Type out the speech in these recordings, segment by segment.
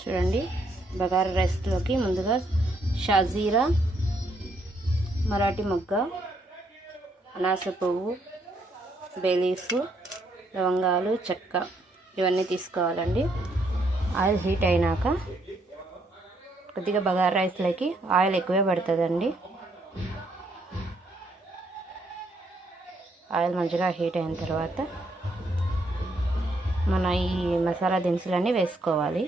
చూడండి బగారా రైస్లోకి ముందుగా షాజీరా, మరాఠీ మొగ్గ, అనాస పువ్వు, బేలీఫ్, లవంగాలు, చెక్క ఇవన్నీ తీసుకోవాలండి. ఆయిల్ హీట్ అయినాక కొద్దిగా బగారా రైస్లోకి ఆయిల్ ఎక్కువే పడుతుందండి. ఆయిల్ మంచిగా హీట్ అయిన తర్వాత మన ఈ మసాలా దినుసులన్నీ వేసుకోవాలి.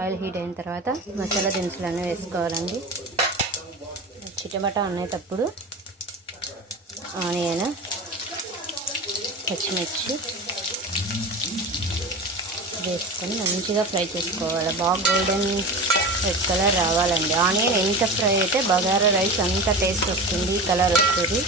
ఆయిల్ హీట్ అయిన తర్వాత మసాలా దినుసులన్నీ వేసుకోవాలండి. చిటపట అనేటప్పుడు ఆనియన్, పచ్చిమిర్చి వేసుకొని మంచిగా ఫ్రై చేసుకోవాలి. బాగా గోల్డెన్ రెడ్ కలర్ రావాలండి. ఆనియన్ ఎంత ఫ్రై అయితే బగారా రైస్ అంత టేస్ట్ వస్తుంది, కలర్ వస్తుంది.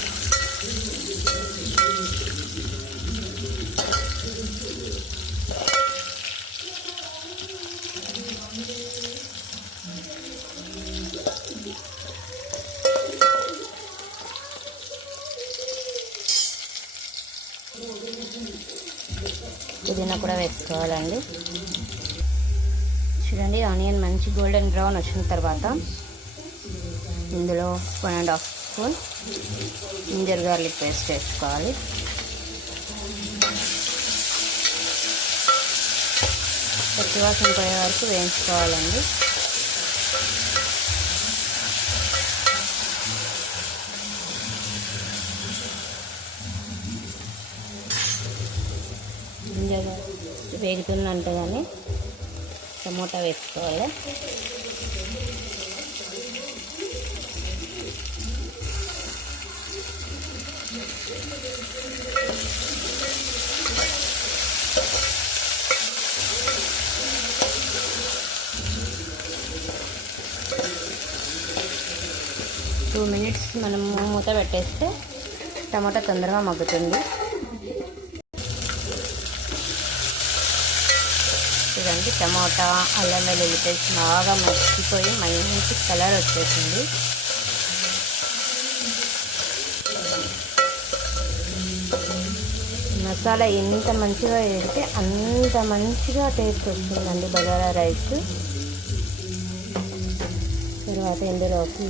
పుదీనా కూడా వేసుకోవాలండి. చూడండి ఆనియన్ మంచి గోల్డెన్ బ్రౌన్ వచ్చిన తర్వాత ఇందులో 1.5 స్పూన్ జింజర్ గార్లిక్ పేస్ట్ వేసుకోవాలి. పచ్చివాసన పోయే వరకు వేయించుకోవాలండి. గింజగా వేగుతుందంటగానే టమోటా వేసుకోవాలి. టూ మినిట్స్ మనం మూత పెట్టేస్తే టమాటా తొందరగా మగ్గుతుంది. చూడండి టమాటా, అల్లం వెల్లుల్లి పేస్ట్ బాగా మగ్గిపోయి మంచి కలర్ వచ్చేసింది. మసాలా ఎంత మంచిగా వేస్తే అంత మంచిగా టేస్ట్ వస్తుందండి బగారా రైస్. తర్వాత ఇందులోకి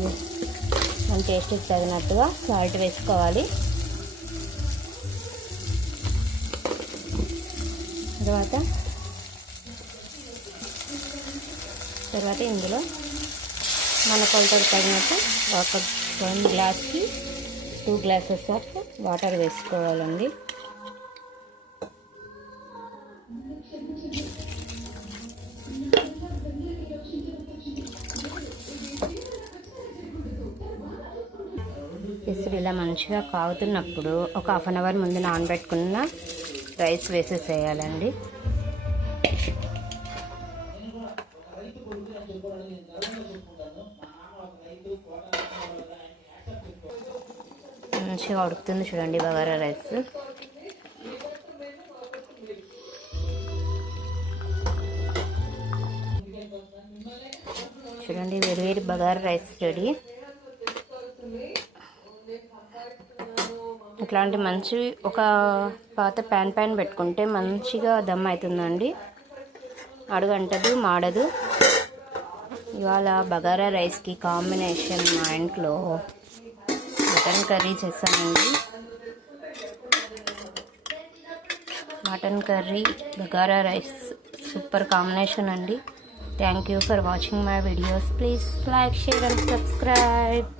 మన టేస్ట్కి తగినట్టుగా సాల్ట్ వేసుకోవాలి. తర్వాత ఇందులో మన కొలతకు తగినట్టు ఒక 1 గ్లాస్కి 2 గ్లాసెస్ ఆఫ్ వాటర్ వేసుకోవాలండి. ఎసురు ఇలా మంచిగా కాగుతున్నప్పుడు ఒక 1/2 అవర్ ముందు నానబెట్టుకున్న రైస్ వేసేసేయాలండి. మంచిగా ఉడుకుతుంది చూడండి బగారా రైస్. చూడండి వేడి బగారా రైస్ రెడీ. ఇట్లాంటి మంచి ఒక పాత ప్యాన్ పెట్టుకుంటే మంచిగా దమ్ అవుతుందండి. అడుగంటదు, మాడదు. ఇవాళ బగారా రైస్కి కాంబినేషన్ మా ఇంట్లో మటన్ కర్రీ చేశానండి. Mutton curry, bagara rice super combination అండి. Thank you for watching my videos. Please like, share and subscribe.